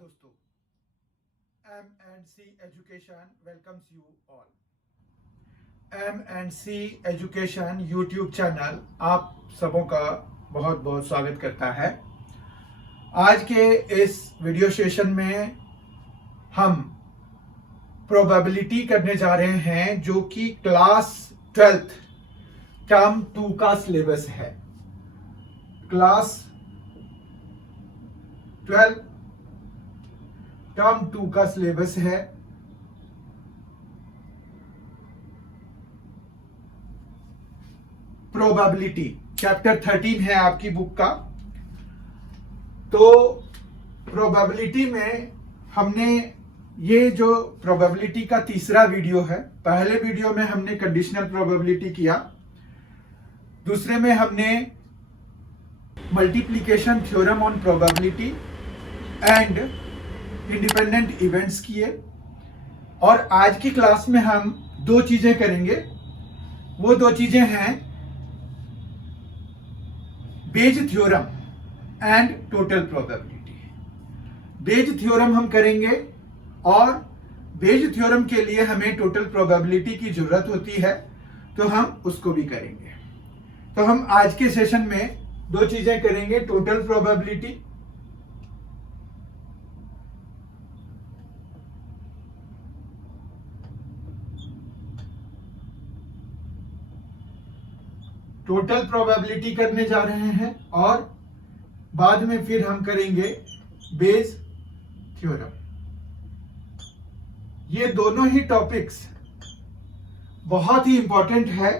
दोस्तों, M&C education welcomes you all. M&C education YouTube channel आप सबों का बहुत बहुत स्वागत करता है। आज के इस वीडियो सेशन में हम प्रोबेबिलिटी करने जा रहे हैं, जो कि क्लास 12th टर्म 2 का सिलेबस है। क्लास 12 टर्म 2 का सिलेबस है। प्रोबेबिलिटी चैप्टर 13 है आपकी बुक का। तो प्रोबेबिलिटी में हमने ये जो प्रोबेबिलिटी का तीसरा वीडियो है, पहले वीडियो में हमने कंडीशनल प्रोबेबिलिटी किया, दूसरे में हमने multiplication theorem on probability and independent events किए, और आज की क्लास में हम दो चीजें करेंगे। वो दो चीजें हैं Bayes theorem and total probability. Bayes theorem हम करेंगे, और बेज थ्योरम के लिए हमें टोटल प्रोबेबिलिटी की जरूरत होती है, तो हम उसको भी करेंगे। तो हम आज के सेशन में दो चीजें करेंगे, टोटल प्रोबेबिलिटी करने जा रहे हैं, और बाद में फिर हम करेंगे बेज थ्योरम। ये दोनों ही टॉपिक्स बहुत ही इंपॉर्टेंट है।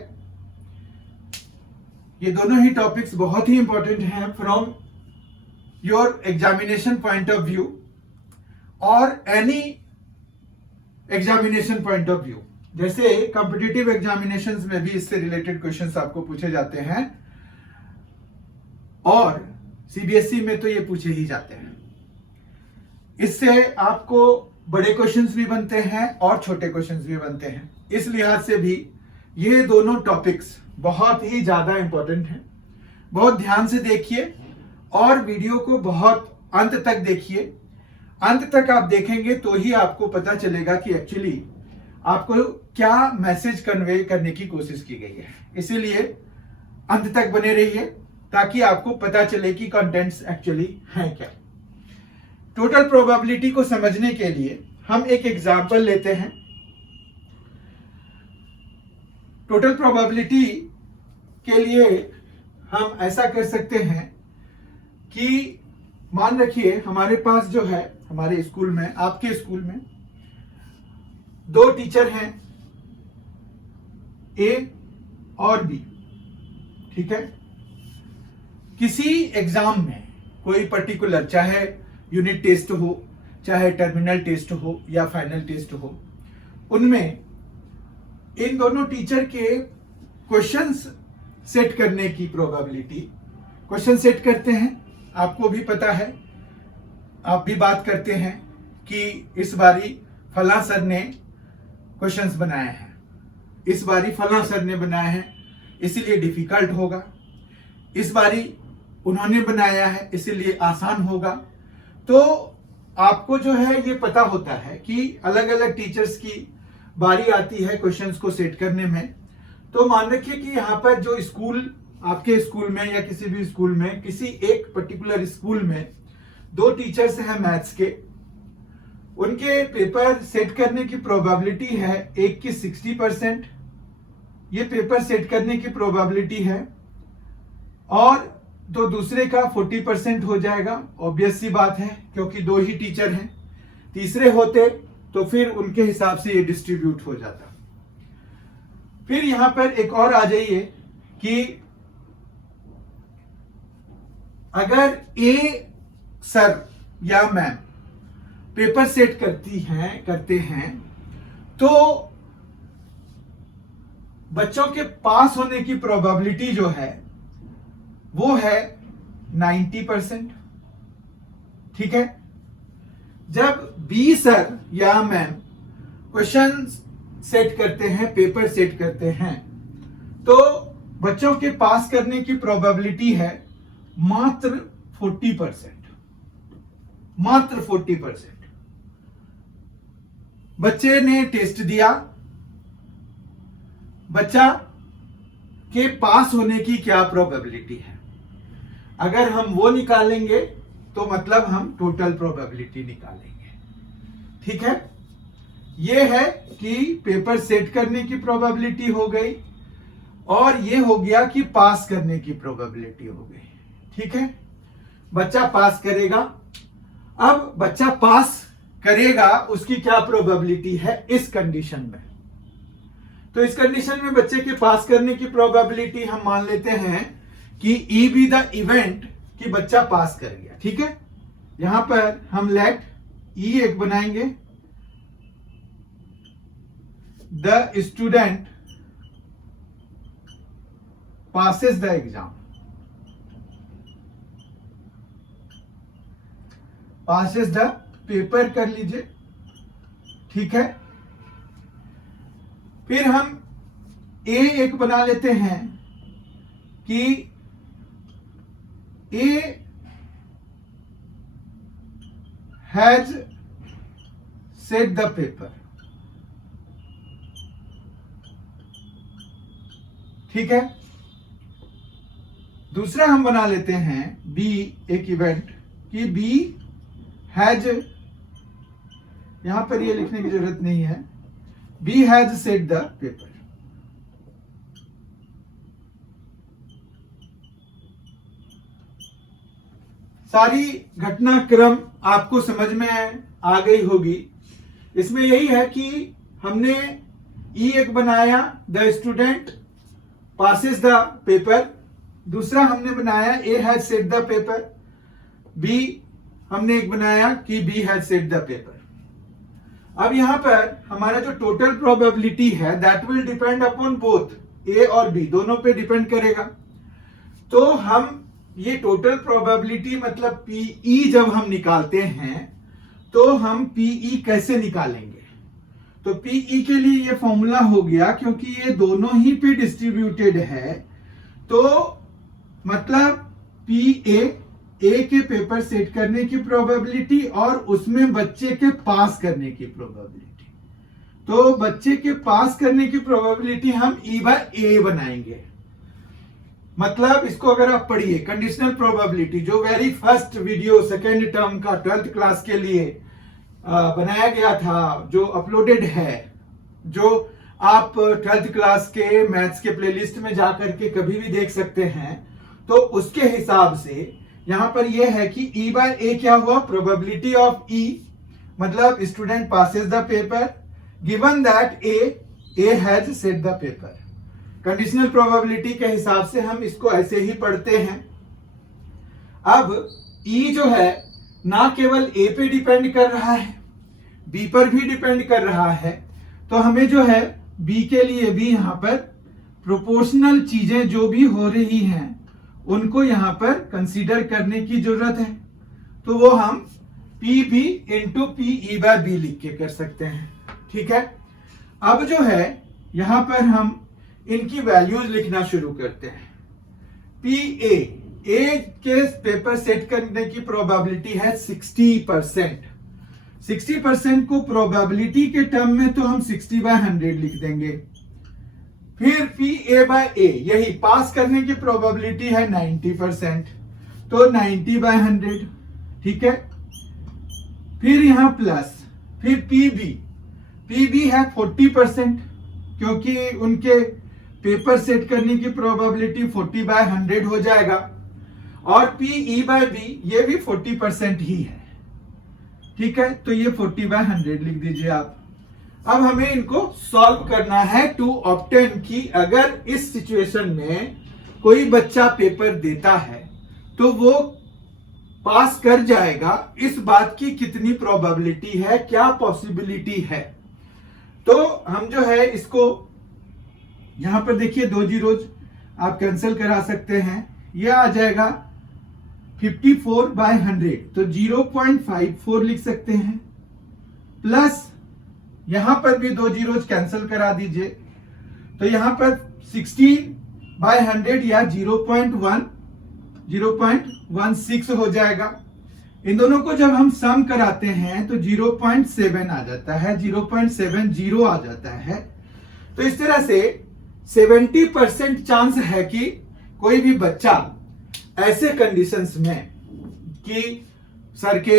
ये दोनों ही टॉपिक्स बहुत ही इंपॉर्टेंट हैं from your examination point of view और any examination point of view. जैसे कॉम्पिटिटिव एग्जामिनेशंस में भी इससे रिलेटेड क्वेश्चंस आपको पूछे जाते हैं, और सीबीएसई में तो ये पूछे ही जाते हैं। इससे आपको बड़े क्वेश्चंस भी बनते हैं और छोटे क्वेश्चंस भी बनते हैं। इस लिहाज से भी ये दोनों टॉपिक्स बहुत ही ज्यादा इंपॉर्टेंट हैं। बहुत ध्यान से देखिए और वीडियो को बहुत अंत तक देखिए। अंत तक आप देखेंगे तो ही आपको पता चलेगा कि एक्चुअली आपको क्या मैसेज कन्वे करने की कोशिश की गई है। इसीलिए अंत तक बने रहिए ताकि आपको पता चले कि कंटेंट्स एक्चुअली हैं क्या। टोटल प्रोबेबिलिटी को समझने के लिए हम एक एग्जांपल लेते हैं। टोटल प्रोबेबिलिटी के लिए हम ऐसा कर सकते हैं कि मान रखिए हमारे पास जो है, हमारे स्कूल में, आपके स्कूल में दो टीचर हैं, ए और बी। ठीक है। किसी एग्जाम में कोई पर्टिकुलर, चाहे यूनिट टेस्ट हो, चाहे टर्मिनल टेस्ट हो या फाइनल टेस्ट हो, उनमें इन दोनों टीचर के क्वेश्चंस सेट करने की प्रोबेबिलिटी, क्वेश्चन सेट करते हैं, आपको भी पता है, आप भी बात करते हैं कि इस बारी फला सर ने क्वेश्चंस बनाए हैं, इस बारी फला सर ने बनाए हैं इसीलिए डिफिकल्ट होगा, इस बारी उन्होंने बनाया है इसीलिए आसान होगा। तो आपको जो है ये पता होता है कि अलग अलग टीचर्स की बारी आती है क्वेश्चंस को सेट करने में। तो मान रखिए कि यहाँ पर जो स्कूल, आपके स्कूल में या किसी भी स्कूल में, किसी एक पर्टिकुलर स्कूल में दो टीचर्स हैं मैथ्स के, उनके पेपर सेट करने की प्रोबेबिलिटी है, एक की 60% ये पेपर सेट करने की प्रोबेबिलिटी है, और तो दूसरे का 40% हो जाएगा। ऑब्वियस सी बात है क्योंकि दो ही टीचर हैं। तीसरे होते तो फिर उनके हिसाब से ये डिस्ट्रीब्यूट हो जाता। फिर यहां पर एक और आ जाइए कि अगर ए सर या मैम पेपर सेट करते हैं तो बच्चों के पास होने की प्रोबेबिलिटी जो है वो है 90%। ठीक है। जब बी सर या मैम क्वेश्चन सेट करते हैं, पेपर सेट करते हैं, तो बच्चों के पास करने की प्रोबेबिलिटी है मात्र 40%। मात्र 40%। बच्चे ने टेस्ट दिया, बच्चा के पास होने की क्या प्रोबेबिलिटी है, अगर हम वो निकालेंगे तो मतलब हम टोटल प्रोबेबिलिटी निकालेंगे। ठीक है, ये है कि पेपर सेट करने की प्रोबेबिलिटी हो गई और ये हो गया कि पास करने की प्रोबेबिलिटी हो गई। ठीक है, बच्चा पास करेगा। अब बच्चा पास करेगा उसकी क्या प्रोबेबिलिटी है इस कंडीशन में, तो इस कंडीशन में बच्चे के पास करने की प्रोबेबिलिटी हम मान लेते हैं कि ई बी द इवेंट कि बच्चा पास कर गया। ठीक है, यहां पर हम लेट ई एक बनाएंगे, the student passes the exam, passes the paper कर लीजिए। ठीक है, फिर हम ए एक बना लेते हैं कि ए हैज सेट द पेपर। ठीक है, दूसरा हम बना लेते हैं बी एक इवेंट कि बी हैज, यहां पर ये लिखने की जरूरत नहीं है, B has set the paper. सारी घटनाक्रम आपको समझ में आ गई होगी। इसमें यही है कि हमने ई एक बनाया, the student passes the paper. दूसरा हमने बनाया A has set the paper. B हमने एक बनाया कि B has set the paper. अब यहां पर हमारा जो टोटल प्रोबेबिलिटी है that will depend upon both A और बी, दोनों पे डिपेंड करेगा। तो हम ये टोटल प्रोबेबिलिटी मतलब पीई जब हम निकालते हैं तो हम पीई कैसे निकालेंगे, तो पीई के लिए ये फॉर्मूला हो गया, क्योंकि ये दोनों ही पे डिस्ट्रीब्यूटेड है तो मतलब पी ए के पेपर सेट करने की प्रोबेबिलिटी और उसमें बच्चे के पास करने की प्रोबेबिलिटी। तो बच्चे के पास करने की प्रोबेबिलिटी हम ई बाय ए बनाएंगे। मतलब इसको अगर आप पढ़िए, कंडीशनल प्रोबेबिलिटी जो very first video second term का 12th क्लास के लिए बनाया गया था, जो अपलोडेड है, जो आप 12th क्लास के मैथ्स के प्लेलिस्ट में जाकर के कभी भी देख सकते हैं, तो उसके हिसाब से यहां पर यह है कि ई बाय ए क्या हुआ, प्रोबेबिलिटी ऑफ ई मतलब student passes the paper given that A has set the paper. Conditional probability के हिसाब से हम इसको ऐसे ही पढ़ते हैं। अब ई जो है ना केवल ए पे डिपेंड कर रहा है, बी पर भी डिपेंड कर रहा है, तो हमें जो है बी के लिए भी यहां पर प्रोपोर्शनल चीजें जो भी हो रही हैं उनको यहां पर कंसीडर करने की जरूरत है। तो वो हम P B into P E by B लिख के कर सकते हैं। ठीक है, अब जो है यहां पर हम इनकी वैल्यूज लिखना शुरू करते हैं। पी ए के पेपर सेट करने की प्रोबेबिलिटी है 60%। 60% को प्रोबेबिलिटी के टर्म में तो हम 60/100 लिख देंगे। फिर पी ए बाय ए यही पास करने की प्रोबेबिलिटी है 90%, तो 90/100। ठीक है, फिर यहां प्लस, फिर पी बी है 40%, क्योंकि उनके पेपर सेट करने की प्रोबेबिलिटी 40/100 हो जाएगा, और पी ई बाय बी ये भी 40% ही है। ठीक है, तो ये 40/100 लिख दीजिए आप। अब हमें इनको सॉल्व करना है टू ऑब्टेन कि अगर इस सिचुएशन में कोई बच्चा पेपर देता है तो वो पास कर जाएगा, इस बात की कितनी प्रोबेबिलिटी है, क्या पॉसिबिलिटी है। तो हम जो है इसको यहां पर देखिए 2 जीरोज आप कैंसिल करा सकते हैं, यह आ जाएगा 54/100, तो 0.54 लिख सकते हैं। प्लस यहां पर भी 2 जीरोज कैंसिल करा दीजिए, तो यहां पर 16/100 या 0.16 हो जाएगा। इन दोनों को जब हम सम कराते हैं तो 0.7 आ जाता है, 0.70 आ जाता है। तो इस तरह से 70% चांस है कि कोई भी बच्चा ऐसे कंडीशंस में कि सर के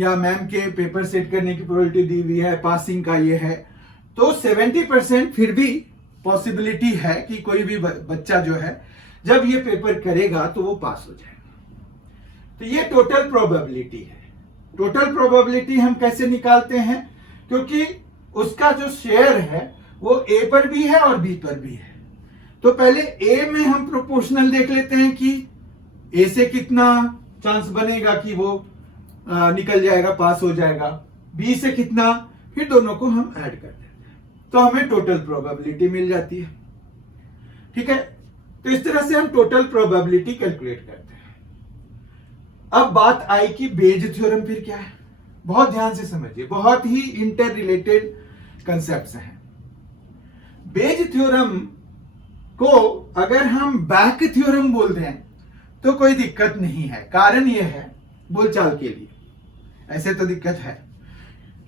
या मैम के पेपर सेट करने की प्रोबेबिलिटी दी हुई है, पासिंग का ये है, तो 70% फिर भी पॉसिबिलिटी है कि कोई भी बच्चा जो है जब ये पेपर करेगा तो वो पास हो जाएगा। तो ये टोटल प्रोबेबिलिटी है। टोटल प्रोबेबिलिटी हम कैसे निकालते हैं? क्योंकि उसका जो शेयर है वो ए पर भी है और बी पर भी है। तो पहले ए में हम प्रोपोर्शनल देख लेते हैं कि ए से कितना चांस बनेगा कि वो निकल जाएगा, पास हो जाएगा, बी से कितना, फिर दोनों को हम ऐड कर देते हैं तो हमें टोटल प्रोबेबिलिटी मिल जाती है। ठीक है, तो इस तरह से हम टोटल प्रोबेबिलिटी कैलकुलेट करते हैं। अब बात आई कि बेज थ्योरम फिर क्या है। बहुत ध्यान से समझिए, बहुत ही इंटर रिलेटेड कंसेप्ट्स हैं। बेज थ्योरम को अगर हम बैक थ्योरम बोल दें तो कोई दिक्कत नहीं है। कारण यह है बोलचाल के लिए, ऐसे तो दिक्कत है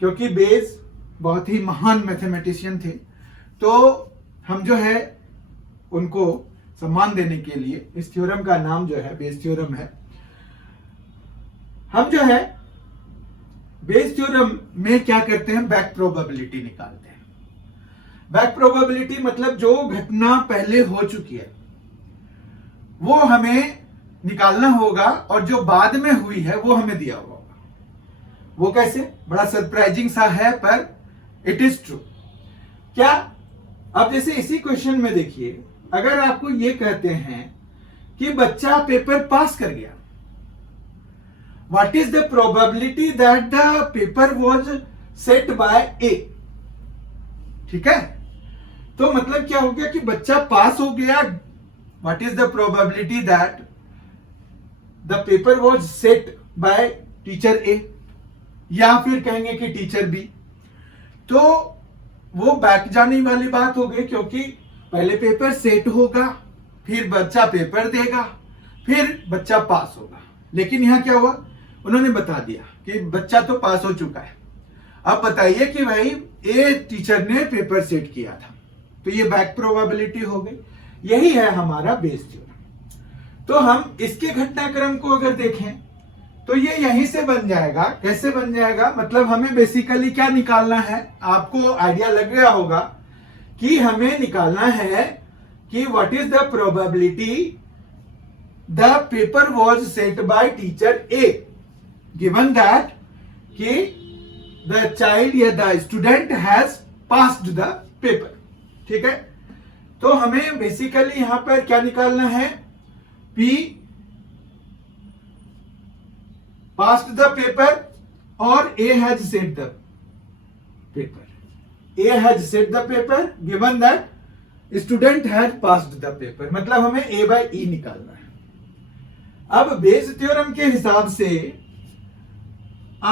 क्योंकि बेज बहुत ही महान मैथमेटिशियन थे, तो हम जो है उनको सम्मान देने के लिए इस थ्योरम का नाम जो है बेज थ्योरम है। हम जो है बेज थ्योरम में क्या करते हैं, बैक प्रोबेबिलिटी निकालते हैं। बैक प्रोबेबिलिटी मतलब जो घटना पहले हो चुकी है वो हमें निकालना होगा और जो बाद में हुई है वो हमें दिया हुआ होगा। वो कैसे? बड़ा सरप्राइजिंग सा है पर इट इज ट्रू। क्या? अब जैसे इसी क्वेश्चन में देखिए, अगर आपको ये कहते हैं कि बच्चा पेपर पास कर गया, what is the probability that the paper was set by A. ठीक है, तो मतलब क्या हो गया कि बच्चा पास हो गया। What is the probability that the paper was set by teacher A, या फिर कहेंगे कि टीचर बी। तो वो बैक जाने वाली बात हो गई क्योंकि पहले पेपर सेट होगा, फिर बच्चा पेपर देगा, फिर बच्चा पास होगा। लेकिन यहां क्या हुआ, उन्होंने बता दिया कि बच्चा तो पास हो चुका है। अब बताइए कि भाई ए टीचर ने पेपर सेट किया था, तो ये बैक प्रोबेबिलिटी हो गई। यही है हमारा बेस थ्योरम। तो हम इसके घटनाक्रम को अगर देखें तो ये यहीं से बन जाएगा। कैसे बन जाएगा? मतलब हमें बेसिकली क्या निकालना है, आपको आइडिया लग गया होगा कि हमें निकालना है कि what is the probability the paper was set by teacher A given that कि द चाइल्ड या the student has passed the paper. ठीक है, तो हमें बेसिकली यहां पर क्या निकालना है, P passed the paper और A has set the paper. A has set the paper given that student has passed the paper। मतलब हमें A by E निकालना है। अब बेस थ्योरम के हिसाब से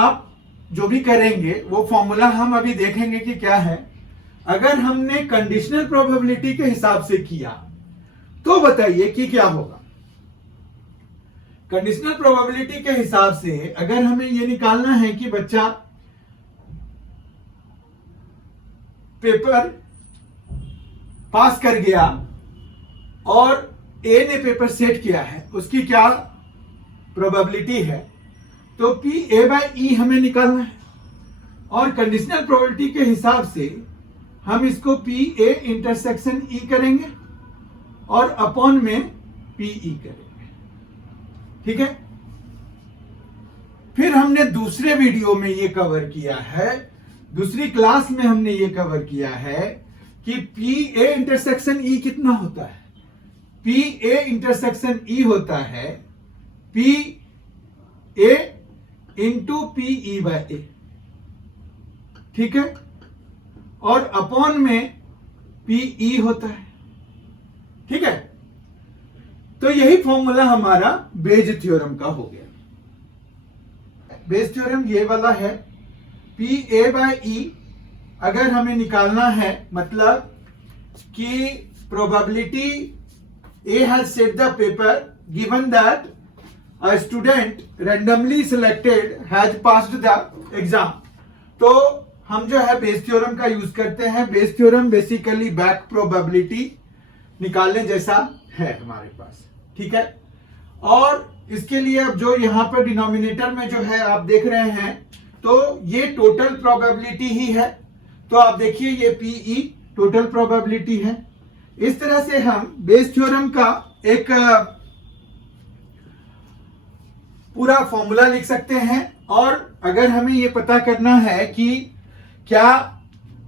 आप जो भी करेंगे वो फॉर्मूला हम अभी देखेंगे कि क्या है। अगर हमने कंडीशनल प्रोबेबिलिटी के हिसाब से किया तो बताइए कि क्या होगा। कंडीशनल प्रोबेबिलिटी के हिसाब से अगर हमें यह निकालना है कि बच्चा पेपर पास कर गया और ए ने पेपर सेट किया है, उसकी क्या प्रोबेबिलिटी है, तो पी ए बाय ई हमें निकालना है। और कंडीशनल प्रोबेबिलिटी के हिसाब से हम इसको पी ए इंटरसेक्शन ई करेंगे और अपॉन में पी ई करेंगे। ठीक है, फिर हमने दूसरे वीडियो में ये कवर किया है, दूसरी क्लास में हमने ये कवर किया है कि पी ए इंटरसेक्शन ई कितना होता है। पी ए इंटरसेक्शन ई होता है P A into P E by A. ठीक है, और अपॉन में पी ई होता है। ठीक है, तो यही फॉर्मूला हमारा बेज थ्योरम का हो गया। बेज थ्योरम ये वाला है, पी ए बाय ई अगर हमें निकालना है, मतलब कि probability A has set the paper given that a student randomly selected has passed the exam। तो हम जो है बेस थ्योरम का यूज करते हैं। Bayes theorem basically back probability निकालने जैसा है हमारे पास, ठीक है। और इसके लिए अब जो यहाँ पर डिनोमिनेटर में जो है आप देख रहे हैं, तो ये टोटल प्रोबेबिलिटी ही है। तो आप देखिए ये पीई टोटल प्रोबेबिलिटी है। इस तरह से हम बेस थ्योरम का एक पूरा फॉर्मूला लिख सकते हैं। और अगर हमें ये पता करना है कि क्या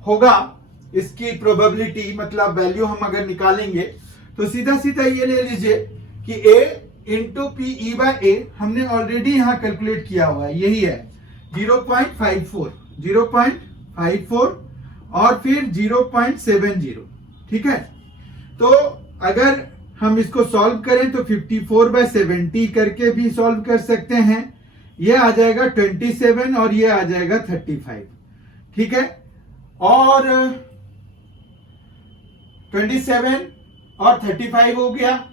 होगा इसकी प्रोबेबिलिटी, मतलब वैल्यू हम अगर निकालेंगे, तो सीधा सीधा ये ले लीजिए कि a into P E by A हमने ऑलरेडी यहां कैलकुलेट किया हुआ है, यही है 0.54 और फिर 0.70, ठीक है। तो अगर हम इसको सॉल्व करें तो 54/70 करके भी सॉल्व कर सकते हैं। ये आ जाएगा 27 और ये आ जाएगा 35, ठीक है। और 27 और 35 हो गया,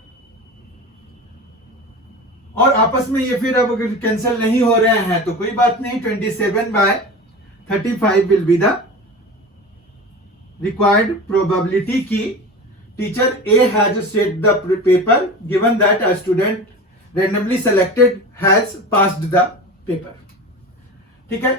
और आपस में ये फिर अब अगर कैंसिल नहीं हो रहे हैं तो कोई बात नहीं, 27/35 will be the required probability की teacher A has set the paper given that a student randomly selected has passed the paper, ठीक है।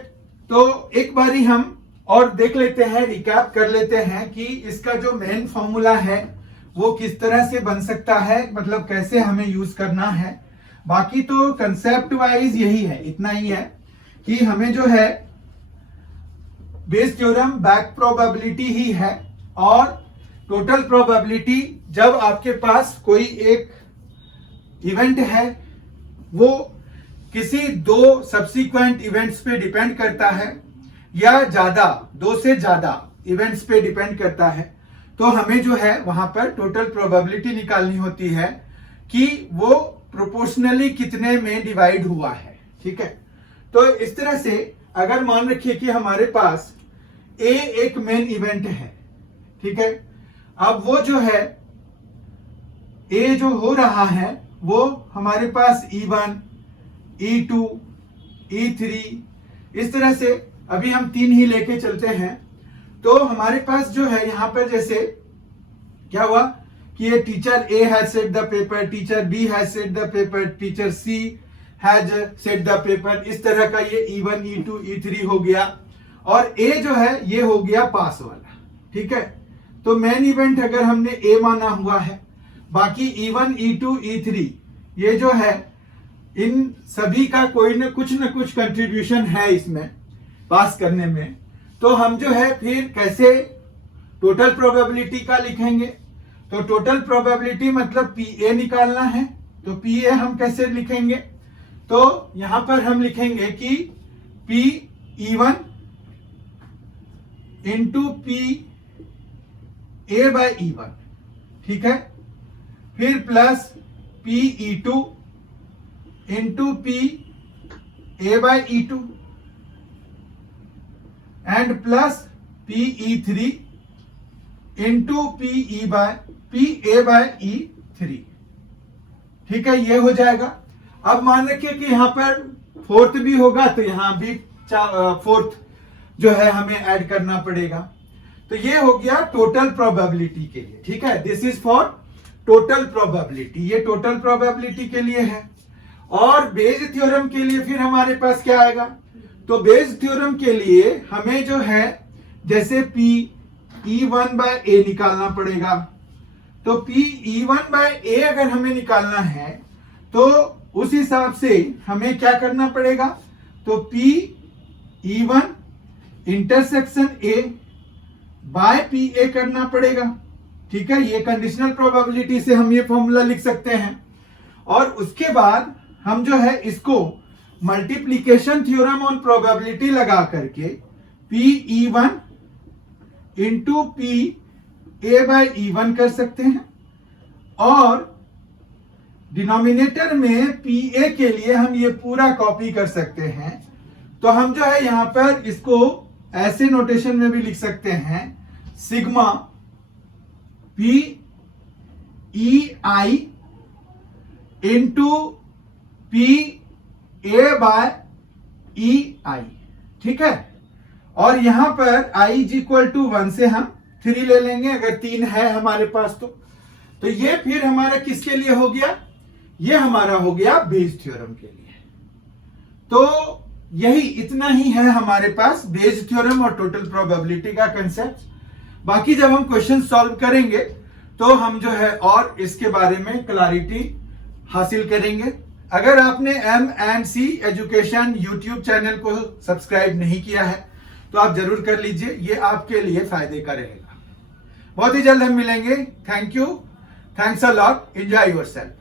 तो एक बारी हम और देख लेते हैं, रिकैप कर लेते हैं कि इसका जो मेन फॉर्मूला है वो किस तरह से बन सकता है, मतलब कैसे हमें यूज करना है। बाकी तो कंसेप्ट वाइज यही है, इतना ही है कि हमें जो है बेस थ्योरम बैक प्रोबेबिलिटी ही है। और टोटल प्रोबेबिलिटी जब आपके पास कोई एक इवेंट है वो किसी दो सब्सिक्वेंट इवेंट्स पे डिपेंड करता है या ज्यादा, दो से ज्यादा इवेंट्स पे डिपेंड करता है, तो हमें जो है वहां पर टोटल प्रोबेबिलिटी निकालनी होती है कि वो प्रोपोर्शनली कितने में डिवाइड हुआ है, ठीक है। तो इस तरह से अगर मान रखिए कि हमारे पास ए एक मेन इवेंट है, ठीक है। अब वो जो है ए जो हो रहा है वो हमारे पास E1, E2, E3 इस तरह से अभी हम 3 ही लेके चलते हैं। तो हमारे पास जो है यहां पर जैसे क्या हुआ कि ये teacher A has set the paper, teacher B has set the paper, teacher C has set the paper, इस तरह का ये E1, E2, E3 हो गया। और A जो है ये हो गया पास वाला, ठीक है। तो मेन इवेंट अगर हमने A माना हुआ है, बाकी E1, E2, E3 ये जो है इन सभी का कोई न कुछ कंट्रीब्यूशन है इसमें पास करने में। तो हम जो है फिर कैसे टोटल प्रोबेबिलिटी का लिखेंगे, तो टोटल प्रोबेबिलिटी मतलब PA निकालना है। तो PA हम कैसे लिखेंगे, तो यहां पर हम लिखेंगे कि PE1 इंटू PA/E1, ठीक है। फिर plus PE2 into PA/E2 and plus PE3 into PA/E3, ठीक है। ये हो जाएगा। अब मान रखिए कि यहां पर फोर्थ भी होगा तो यहां भी फोर्थ जो है हमें ऐड करना पड़ेगा। तो ये हो गया टोटल प्रोबेबिलिटी के लिए, ठीक है। This is for total probability, ये टोटल प्रोबेबिलिटी के लिए है। और बेज थ्योरम के लिए फिर हमारे पास क्या आएगा, तो बेज थ्योरम के लिए हमें जो है जैसे PE1/A निकालना पड़ेगा। तो PE1/A अगर हमें निकालना है तो उस हिसाब से हमें क्या करना पड़ेगा, तो PE1 intersection A bye PA करना पड़ेगा, ठीक है। ये कंडीशनल प्रोबेबिलिटी से हम ये फॉर्मूला लिख सकते हैं। और उसके बाद हम जो है इसको मल्टीप्लीकेशन थ्योरम ऑन प्रोबेबिलिटी लगा करके PE1 इंटू PA/E1 कर सकते हैं। और डिनोमिनेटर में PA के लिए हम ये पूरा कॉपी कर सकते हैं। तो हम जो है यहां पर इसको ऐसे नोटेशन में भी लिख सकते हैं, sigma PEI into P A by E I, ठीक है। और यहां पर i इज इक्वल टू 1 से हम 3 ले लेंगे, अगर 3 है हमारे पास तो ये फिर हमारा किसके लिए हो गया, ये हमारा हो गया बेज थ्योरम के लिए। तो यही इतना ही है हमारे पास बेज थ्योरम और टोटल प्रोबेबिलिटी का कंसेप्ट। बाकी जब हम क्वेश्चन सॉल्व करेंगे तो हम जो है और इसके बारे में क्लैरिटी हासिल करेंगे। अगर आपने M&C एजुकेशन यूट्यूब चैनल को सब्सक्राइब नहीं किया है तो आप जरूर कर लीजिए, ये आपके लिए फायदे का रहेगा। बहुत ही जल्द हम मिलेंगे। Thank you, thanks a lot, enjoy yourself.